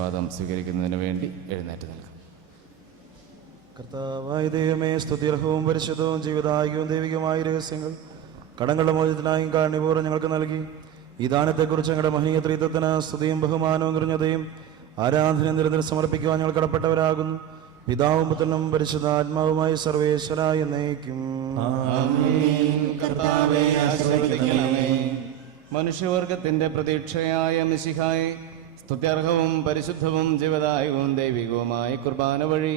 വാദം സ്വീകരിക്കുന്നതിന് വേണ്ടി എഴുന്നേറ്റ് നിൽക്കും. കർത്താവായ ദൈവമേ, സ്തുത്യർഹവും പരിശുദ്ധവും ജീവിതായികവും ദൈവികമായ രഹസ്യങ്ങൾ കടങ്ങളുടെ മോചനത്തിനായും കാരുണ്യപൂർവ്വം ഞങ്ങൾക്ക് നൽകി. ഈ ദാനത്തെക്കുറിച്ച് ഞങ്ങളുടെ മഹനീയ ത്രിത്വത്തിന് സ്തുതിയും ബഹുമാനവും കൃതജ്ഞതയും ആരാധനയും നിരന്തരം സമർപ്പിക്കുവാൻ ഞങ്ങൾ കടപ്പെട്ടവരാകുന്നു. പിതാവും പുത്രനും പരിശുദ്ധാത്മാവുമായി സർവേശ്വരായ എന്നേക്കും. മനുഷ്യവർഗത്തിന്റെ പ്രതീക്ഷയായ മിശിഹായെ, സ്തുത്യർഹവും പരിശുദ്ധവും ജീവദായകവും ദൈവികവുമായ കുർബാന വഴി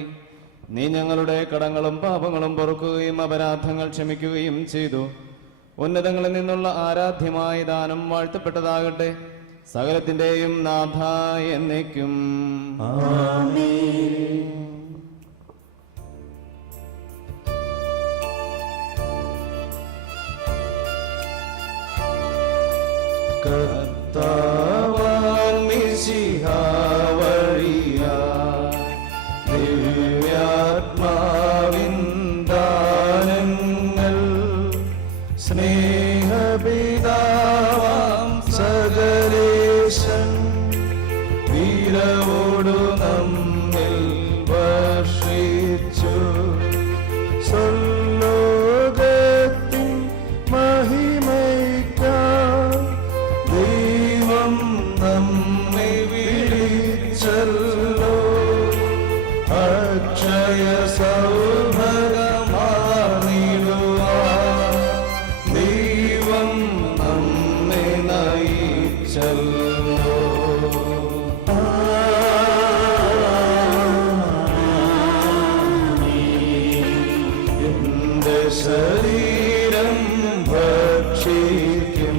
നീ ഞങ്ങളുടെ കടങ്ങളും പാപങ്ങളും പൊറുക്കുകയും അപരാധങ്ങൾ ക്ഷമിക്കുകയും ചെയ്തു. ഉന്നതങ്ങളിൽ നിന്നുള്ള ആരാധ്യമായ ദാനം വാഴ്ത്തപ്പെട്ടതാകട്ടെ. സകലത്തിന്റെയും നാഥ എന്നേക്കും. കർത്താവാം മിശിഹാ വഴിയായി ദിവ്യാത്മാവിൻ ദാനങ്ങൾ സ്നേഹപിതാവാം സകലേശൻ വീരവോടു നമ്മിൽ വർഷിച്ചു. സ്വർലോകത്തിൻ മഹിമയ്ക്കായി ദൈവം നമ്മെ വിളിച്ചല്ലോ. അക്ഷയ സൗഭഗമാർന്നിടുവാൻ ദൈവം നമ്മെ നയിച്ചല്ലോ. എന്റെ ശരീരം ഭക്ഷിക്കും,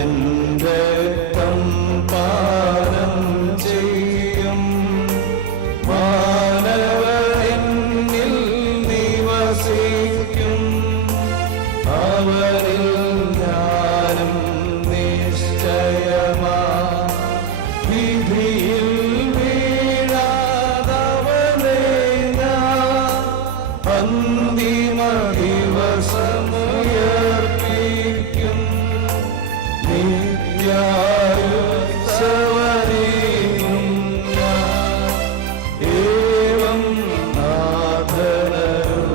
എന്റെ രക്തം പാനം ചെയ്യും. മാനവനിൽ നിവസിക്കും, അവരിൽ ഞാനും നിശ്ചയമാ. വിധിയിൽ വീഴാതവനെ ഞാൻ അന്തിമ ദിവസമുയർപ്പിക്കും. നിത്യായുസ്സവരെയും ഞാൻ ഏവം നാഥനരുൾ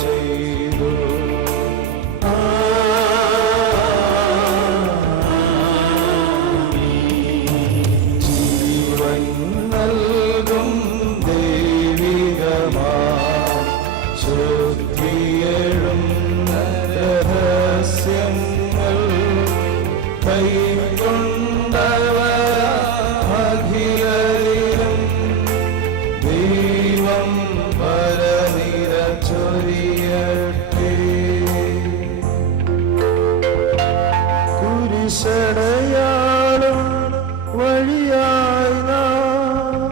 ചെയ്തു. ജീവൻ നൽകും ദൈവികമാ ശുദ്ധിയെഴും രഹസ്യങ്ങൾ കൈക്കൊണ്ടവരഖിലും ദൈവം പരനിര ചൊരിയട്ടെ. കുരിശടയാളം വഴിയായി നാം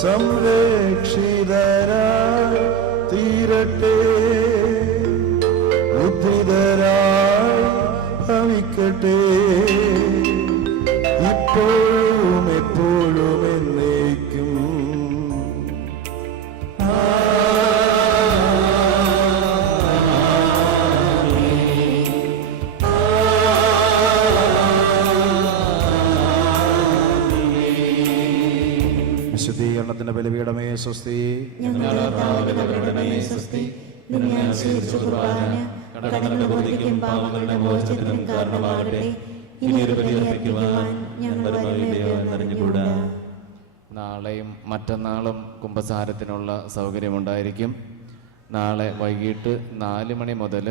സംരക്ഷിതരായി തീരട്ടെ. ഉദ്ധിതരായി ഭവിക്കട്ടെ, ഇപ്പോഴും എപ്പോഴും എന്നേക്കും. വിശുദ്ധീകരണത്തിന്റെ ബലിപീഠമേ സ്വസ്തി. കടങ്ങളുടെ പൂർത്തിക്കും പാപങ്ങളുടെ മോചനത്തിനും കാരണമാകട്ടെ. ഇനി ഒരു ബലി അർപ്പിക്കുവാൻ ഞങ്ങൾ അറിഞ്ഞുകൂടാ. നാളെയും മറ്റന്നാളും കുമ്പസാരത്തിനുള്ള സൗകര്യമുണ്ടായിരിക്കും. നാളെ വൈകിട്ട് 4 മണി മുതൽ